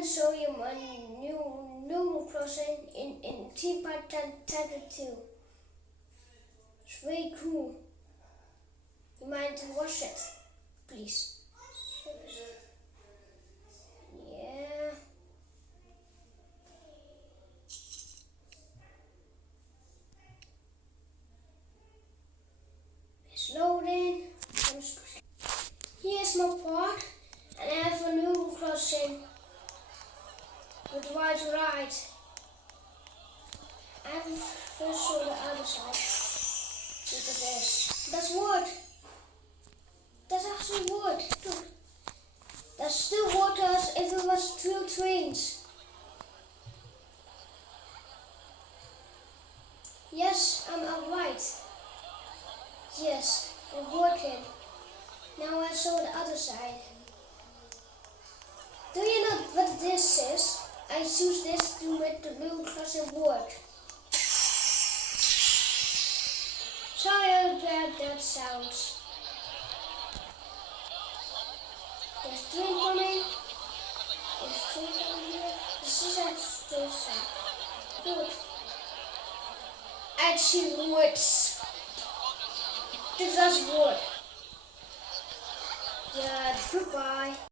can show you my new crossing in Tycoon 2. It's very cool. You might watch it, please. Yeah. It's loading. Here's my part, and I have a new crossing with right to right. I will first show the other side. Look at this. That's wood. That's actually wood. Look. That's still water as if it was 2 trains. Yes, I'm alright. Yes, it's working. Now I show the other side. Do you know what this is? I choose this to make the blue crossing work. Sorry about that sounds. There's 3 coming. There's 3 coming here. This is at this side. Good. I see woods. This does work. Yeah, goodbye.